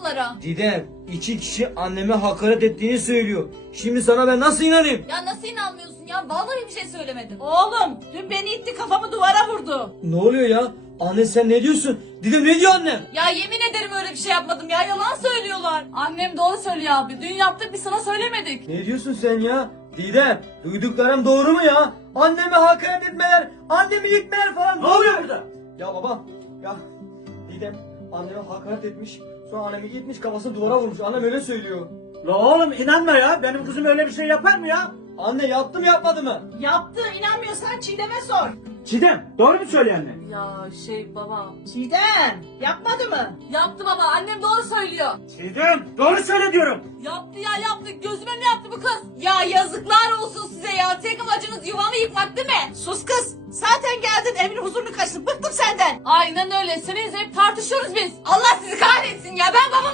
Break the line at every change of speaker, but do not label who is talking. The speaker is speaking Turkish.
bunlara?
Didem, iki kişi anneme hakaret ettiğini söylüyor. Şimdi sana ben nasıl inanayım?
Ya nasıl inanmıyorsun ya? Vallahi bir şey söylemedim.
Oğlum dün beni itti kafamı duvara vurdu.
Ne oluyor ya? Anne sen ne diyorsun? Didem ne diyor annem?
Ya yemin ederim öyle bir şey yapmadım ya. Yalan söylüyorlar. Annem doğru söylüyor abi. Dün yaptık biz sana söylemedik.
Ne diyorsun sen ya? Didem, duyduklarım doğru mu ya? Anneme hakaret etmeler, annemi yıkmalar falan.
Ne oluyor burada?
Ya baba, ya Didem anneme hakaret etmiş. Sonra annemi gitmiş kafasını duvara vurmuş. Annem öyle söylüyor.
La oğlum inanma ya. Benim kızım öyle bir şey yapar mı ya?
Anne yaptı mı yapmadı mı?
Yaptı, inanmıyorsan Çiğdem'e sor.
Çiğdem doğru mu söylüyor anne?
Ya baba.
Çiğdem yapmadı mı?
Yaptı baba. Annem doğru söylüyor.
Çiğdem doğru söyle diyorum.
Yaptı ya yaptı. Gözüme mi yaptı bu kız? Ya yazıklar olsun size ya. Tek amacınız yuvamı yıkmak değil mi?
Sus kız. Zaten geldin evin huzurunu kaçtın. Bıktım senden.
Aynen öyle. Seninle hep tartışıyoruz biz. Allah sizi kahretsin ya. Ben babamı